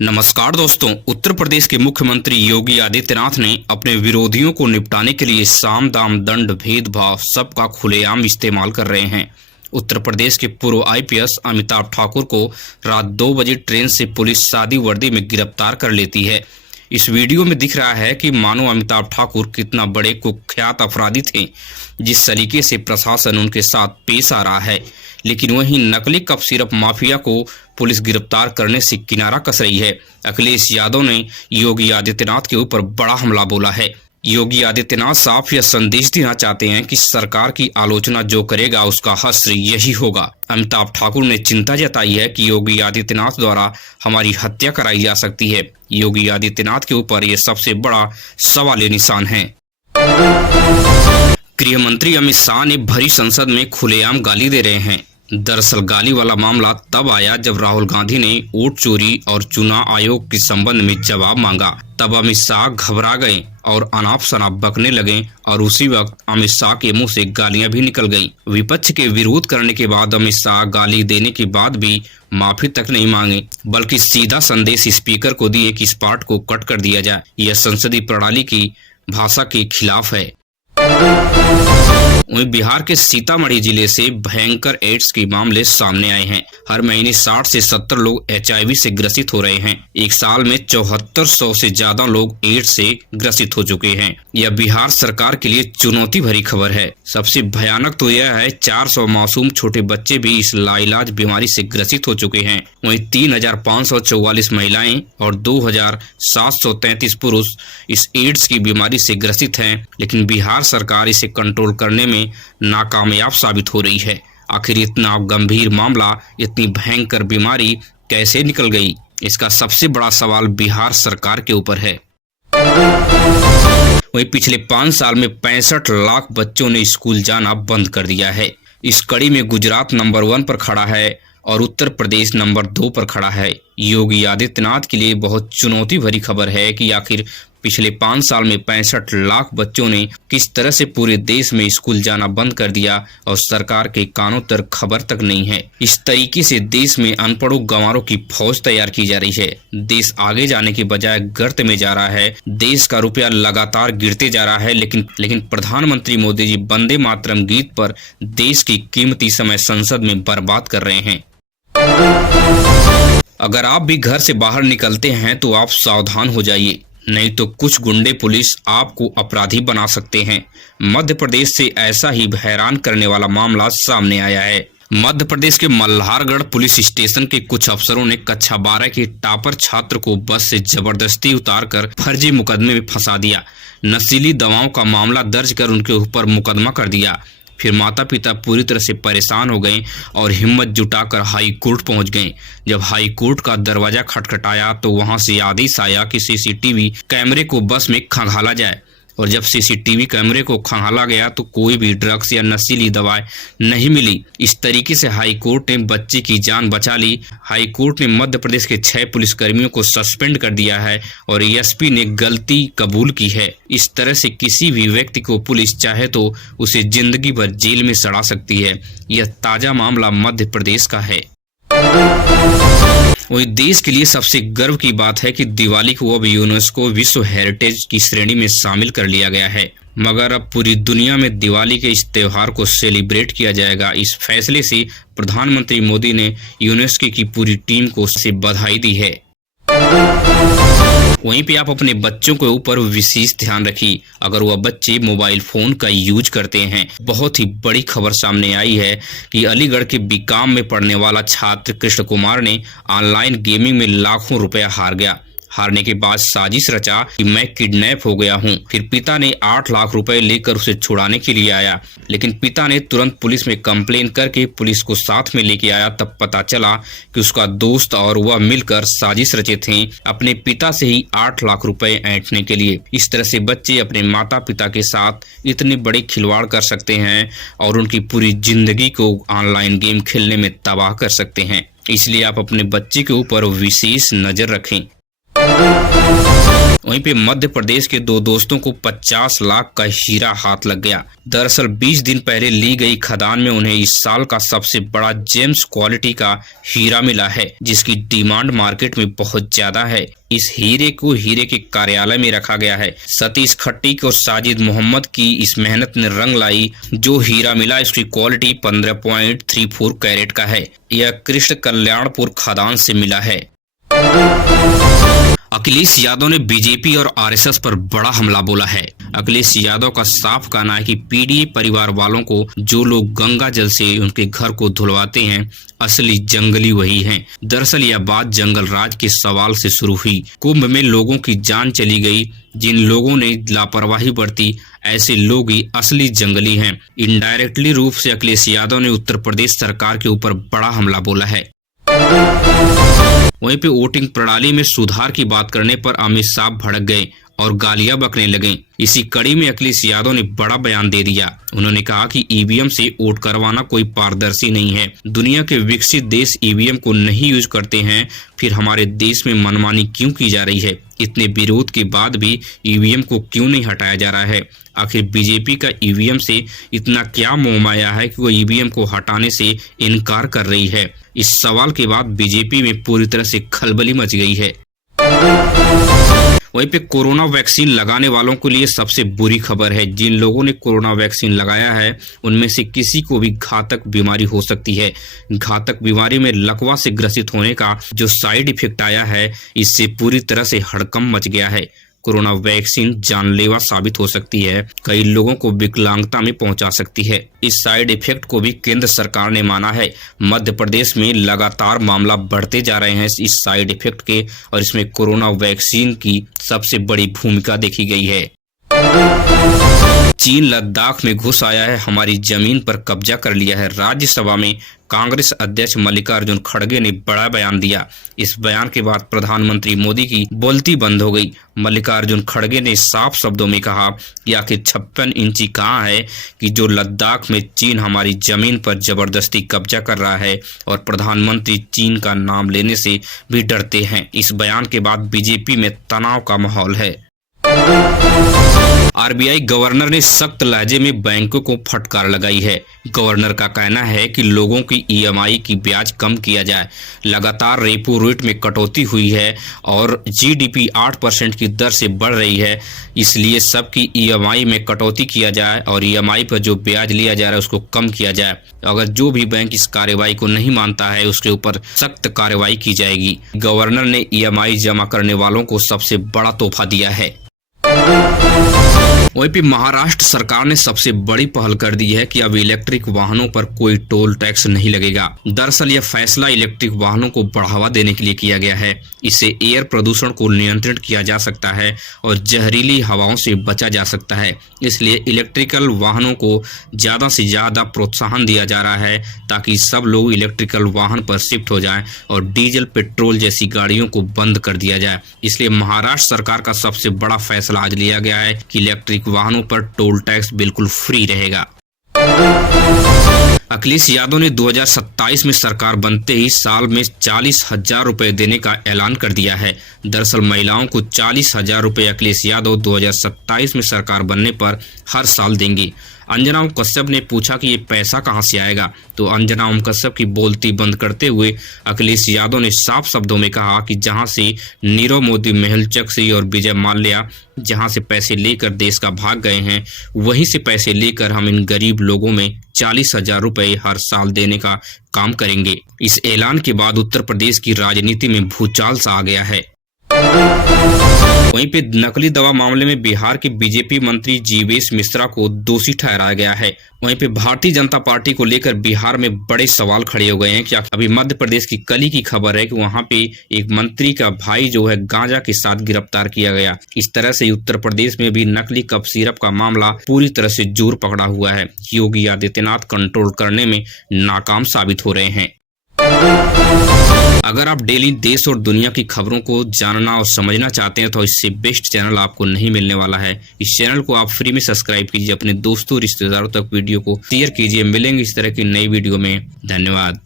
नमस्कार दोस्तों। उत्तर प्रदेश के मुख्यमंत्री योगी आदित्यनाथ ने अपने विरोधियों को निपटाने के लिए साम दाम दंड भेदभाव सबका खुलेआम इस्तेमाल कर रहे हैं। उत्तर प्रदेश के पूर्व आईपीएस अमिताभ ठाकुर को रात 2 बजे ट्रेन से पुलिस सादी वर्दी में गिरफ्तार कर लेती है। इस वीडियो में दिख रहा है कि मानो अमिताभ ठाकुर कितना बड़े कुख्यात अपराधी थे, जिस तरीके से प्रशासन उनके साथ पेश आ रहा है। लेकिन वहीं नकली कफ सिरप माफिया को पुलिस गिरफ्तार करने से किनारा कस रही है। अखिलेश यादव ने योगी आदित्यनाथ के ऊपर बड़ा हमला बोला है। योगी आदित्यनाथ साफ यह संदेश देना चाहते हैं कि सरकार की आलोचना जो करेगा उसका हश्र यही होगा। अमिताभ ठाकुर ने चिंता जताई है कि योगी आदित्यनाथ द्वारा हमारी हत्या कराई जा सकती है। योगी आदित्यनाथ के ऊपर यह सबसे बड़ा सवाल निशान है। गृह मंत्री अमित शाह ने भरी संसद में खुलेआम गाली दे रहे हैं। दरअसल गाली वाला मामला तब आया जब राहुल गांधी ने वोट चोरी और चुनाव आयोग के संबंध में जवाब मांगा। तब अमित शाह घबरा गए और अनाप शनाप बकने लगे और उसी वक्त अमित शाह के मुंह से गालियां भी निकल गईं। विपक्ष के विरोध करने के बाद अमित शाह गाली देने के बाद भी माफी तक नहीं मांगे, बल्कि सीधा संदेश स्पीकर को दिए कि इस पार्ट को कट कर दिया जाए। यह संसदीय प्रणाली की भाषा के खिलाफ है। वहीं बिहार के सीतामढ़ी जिले से भयंकर एड्स के मामले सामने आए हैं। हर महीने 60 से 70 लोग एचआईवी से ग्रसित हो रहे हैं। एक साल में 7400 से ज्यादा लोग एड्स से ग्रसित हो चुके हैं। यह बिहार सरकार के लिए चुनौती भरी खबर है। सबसे भयानक तो यह है 400 मासूम छोटे बच्चे भी इस लाइलाज बीमारी से ग्रसित हो चुके हैं। वहीं 3544 महिलाएं और 2733 पुरुष इस एड्स की बीमारी से ग्रसित हैं, लेकिन बिहार सरकार इसे कंट्रोल करने में नाकामयाब साबित हो रही है। आखिर इतना गंभीर मामला, इतनी भयंकर बीमारी कैसे निकल गई? इसका सबसे बड़ा सवाल बिहार सरकार के ऊपर है। वहीं पिछले 5 साल में 65 लाख बच्चों ने स्कूल जाना बंद कर दिया है। इस कड़ी में गुजरात नंबर 1 पर खड़ा है और उत्तर प्रदेश नंबर 2 पर खड़ा है। योगी आदित्यनाथ के लिए बहुत चुनौती भरी खबर है कि आखिर पिछले 5 साल में 65 लाख बच्चों ने किस तरह से पूरे देश में स्कूल जाना बंद कर दिया और सरकार के कानों तक खबर तक नहीं है। इस तरीके से देश में अनपढ़ों गंवारों की फौज तैयार की जा रही है। देश आगे जाने के बजाय गर्त में जा रहा है। देश का रुपया लगातार गिरते जा रहा है। लेकिन प्रधानमंत्री मोदी जी वंदे मातरम गीत पर देश की कीमती समय संसद में बर्बाद कर रहे हैं। अगर आप भी घर से बाहर निकलते हैं तो आप सावधान हो जाइए, नहीं तो कुछ गुंडे पुलिस आपको अपराधी बना सकते हैं। मध्य प्रदेश से ऐसा ही हैरान करने वाला मामला सामने आया है। मध्य प्रदेश के मल्हारगढ़ पुलिस स्टेशन के कुछ अफसरों ने कक्षा 12 के टॉपर छात्र को बस से जबरदस्ती उतारकर फर्जी मुकदमे में फंसा दिया। नशीली दवाओं का मामला दर्ज कर उनके ऊपर मुकदमा कर दिया। फिर माता पिता पूरी तरह से परेशान हो गए और हिम्मत जुटाकर हाई कोर्ट पहुंच गए। जब हाई कोर्ट का दरवाजा खटखटाया तो वहां से आदेश आया कि सीसीटीवी कैमरे को बस में खंगाला जाए। और जब सीसीटीवी कैमरे को खंगाला गया तो कोई भी ड्रग्स या नशीली दवाएं नहीं मिली। इस तरीके से हाई कोर्ट ने बच्चे की जान बचा ली। हाई कोर्ट ने मध्य प्रदेश के 6 पुलिसकर्मियों को सस्पेंड कर दिया है और एसपी ने गलती कबूल की है। इस तरह से किसी भी व्यक्ति को पुलिस चाहे तो उसे जिंदगी भर जेल में सड़ा सकती है। यह ताजा मामला मध्य प्रदेश का है। वही देश के लिए सबसे गर्व की बात है कि दिवाली को अब यूनेस्को विश्व हेरिटेज की श्रेणी में शामिल कर लिया गया है। मगर अब पूरी दुनिया में दिवाली के इस त्योहार को सेलिब्रेट किया जाएगा। इस फैसले से प्रधानमंत्री मोदी ने यूनेस्को की पूरी टीम को बधाई दी है। वहीं पे आप अपने बच्चों के ऊपर विशेष ध्यान रखिए अगर वह बच्चे मोबाइल फोन का यूज करते हैं। बहुत ही बड़ी खबर सामने आई है कि अलीगढ़ के बीकॉम में पढ़ने वाला छात्र कृष्ण कुमार ने ऑनलाइन गेमिंग में लाखों रुपया हार गया। हारने के बाद साजिश रचा कि मैं किडनैप हो गया हूं। फिर पिता ने 8 लाख रुपए लेकर उसे छुड़ाने के लिए आया, लेकिन पिता ने तुरंत पुलिस में कंप्लेन करके पुलिस को साथ में लेके आया। तब पता चला कि उसका दोस्त और वह मिलकर साजिश रचे थे अपने पिता से ही 8 लाख रुपए ऐंठने के लिए। इस तरह से बच्चे अपने माता पिता के साथ इतने बड़े खिलवाड़ कर सकते हैं और उनकी पूरी जिंदगी को ऑनलाइन गेम खेलने में तबाह कर सकते हैं। इसलिए आप अपने बच्चे के ऊपर विशेष नजर रखें। वहीं पे मध्य प्रदेश के दो दोस्तों को 50 लाख का हीरा हाथ लग गया। दरअसल 20 दिन पहले ली गई खदान में उन्हें इस साल का सबसे बड़ा जेम्स क्वालिटी का हीरा मिला है, जिसकी डिमांड मार्केट में बहुत ज्यादा है। इस हीरे को हीरे के कार्यालय में रखा गया है। सतीश खट्टिक और साजिद मोहम्मद की इस मेहनत ने रंग लाई। जो हीरा मिला इसकी क्वालिटी 15.34 कैरेट का है। यह कृष्ण कल्याणपुर खदान से मिला है। अखिलेश यादव ने बीजेपी और आरएसएस पर बड़ा हमला बोला है। अखिलेश यादव का साफ कहना है कि पीडीए परिवार वालों को जो लोग गंगा जल से उनके घर को धुलवाते हैं, असली जंगली वही हैं। दरअसल यह बात जंगल राज के सवाल से शुरू हुई। कुंभ में लोगों की जान चली गई। जिन लोगों ने लापरवाही बरती, ऐसे लोग ही असली जंगली हैं। इनडायरेक्टली रूप से अखिलेश यादव ने उत्तर प्रदेश सरकार के ऊपर बड़ा हमला बोला है। वहीं पे वोटिंग प्रणाली में सुधार की बात करने पर अमित शाह भड़क गए और गालियां बकने लगे। इसी कड़ी में अखिलेश यादव ने बड़ा बयान दे दिया। उन्होंने कहा कि ईवीएम से वोट करवाना कोई पारदर्शी नहीं है। दुनिया के विकसित देश ईवीएम को नहीं यूज करते हैं, फिर हमारे देश में मनमानी क्यों की जा रही है? इतने विरोध के बाद भी ईवीएम को क्यों नहीं हटाया जा रहा है? आखिर बीजेपी का ईवीएम से इतना क्या मोह माया है कि वो ईवीएम को हटाने से इनकार कर रही है? इस सवाल के बाद बीजेपी में पूरी तरह से खलबली मच गई है। वहीं पे कोरोना वैक्सीन लगाने वालों के लिए सबसे बुरी खबर है। जिन लोगों ने कोरोना वैक्सीन लगाया है उनमें से किसी को भी घातक बीमारी हो सकती है। घातक बीमारी में लकवा से ग्रसित होने का जो साइड इफेक्ट आया है, इससे पूरी तरह से हड़कंप मच गया है। कोरोना वैक्सीन जानलेवा साबित हो सकती है, कई लोगों को विकलांगता में पहुंचा सकती है। इस साइड इफेक्ट को भी केंद्र सरकार ने माना है। मध्य प्रदेश में लगातार मामला बढ़ते जा रहे हैं इस साइड इफेक्ट के, और इसमें कोरोना वैक्सीन की सबसे बड़ी भूमिका देखी गई है। चीन लद्दाख में घुस आया है, हमारी जमीन पर कब्जा कर लिया है। राज्यसभा में कांग्रेस अध्यक्ष मल्लिकार्जुन खड़गे ने बड़ा बयान दिया। इस बयान के बाद प्रधानमंत्री मोदी की बोलती बंद हो गई। मल्लिकार्जुन खड़गे ने साफ शब्दों में कहा कि आखिर 56 इंची कहाँ है कि जो लद्दाख में चीन हमारी जमीन पर जबरदस्ती कब्जा कर रहा है, और प्रधानमंत्री चीन का नाम लेने से भी डरते हैं। इस बयान के बाद बीजेपी में तनाव का माहौल है। आरबीआई गवर्नर ने सख्त लहजे में बैंकों को फटकार लगाई है। गवर्नर का कहना है कि लोगों की ईएमआई की ब्याज कम किया जाए। लगातार रेपो रेट में कटौती हुई है और जीडीपी 8% की दर से बढ़ रही है, इसलिए सबकी ईएमआई में कटौती किया जाए और ईएमआई पर जो ब्याज लिया जा रहा है उसको कम किया जाए। अगर जो भी बैंक इस कार्रवाई को नहीं मानता है उसके ऊपर सख्त कार्रवाई की जाएगी। गवर्नर ने ईएमआई जमा करने वालों को सबसे बड़ा तोहफा दिया है। वहीं पे महाराष्ट्र सरकार ने सबसे बड़ी पहल कर दी है कि अब इलेक्ट्रिक वाहनों पर कोई टोल टैक्स नहीं लगेगा। दरअसल यह फैसला इलेक्ट्रिक वाहनों को बढ़ावा देने के लिए किया गया है। इससे एयर प्रदूषण को नियंत्रित किया जा सकता है और जहरीली हवाओं से बचा जा सकता है। इसलिए इलेक्ट्रिकल वाहनों को ज्यादा से ज्यादा प्रोत्साहन दिया जा रहा है ताकि सब लोग इलेक्ट्रिकल वाहन पर शिफ्ट हो जाएं और डीजल पेट्रोल जैसी गाड़ियों को बंद कर दिया जाए। इसलिए महाराष्ट्र सरकार का सबसे बड़ा फैसला आज लिया गया है कि इलेक्ट्रिक वाहनों पर टोल टैक्स बिल्कुल फ्री रहेगा। अखिलेश यादव ने 2027 में सरकार बनते ही साल में 40,000 रुपए देने का ऐलान कर दिया है। दरअसल महिलाओं को 40,000 रुपए अखिलेश यादव 2027 में सरकार बनने पर हर साल देंगे। अंजना ओम कश्यप ने पूछा कि ये पैसा कहां से आएगा, तो अंजना ओम कश्यप की बोलती बंद करते हुए अखिलेश यादव ने साफ शब्दों में कहा कि जहां से नीरव मोदी, मेहुल चोकसी और विजय माल्या जहां से पैसे लेकर देश का भाग गए हैं, वहीं से पैसे लेकर हम इन गरीब लोगों में 40,000 रुपए हर साल देने का काम करेंगे। इस ऐलान के बाद उत्तर प्रदेश की राजनीति में भूचाल सा आ गया है। वहीं पे नकली दवा मामले में बिहार के बीजेपी मंत्री जीवेश मिश्रा को दोषी ठहराया गया है। वहीं पे भारतीय जनता पार्टी को लेकर बिहार में बड़े सवाल खड़े हो गए हैं। क्या अभी मध्य प्रदेश की कली की खबर है कि वहां पे एक मंत्री का भाई जो है गांजा के साथ गिरफ्तार किया गया। इस तरह से उत्तर प्रदेश में भी नकली कफ सिरप का मामला पूरी तरह से जोर पकड़ा हुआ है। योगी आदित्यनाथ कंट्रोल करने में नाकाम साबित हो रहे हैं। अगर आप डेली देश और दुनिया की खबरों को जानना और समझना चाहते हैं तो इससे बेस्ट चैनल आपको नहीं मिलने वाला है। इस चैनल को आप फ्री में सब्सक्राइब कीजिए, अपने दोस्तों रिश्तेदारों तक वीडियो को शेयर कीजिए। मिलेंगे इस तरह की नई वीडियो में। धन्यवाद।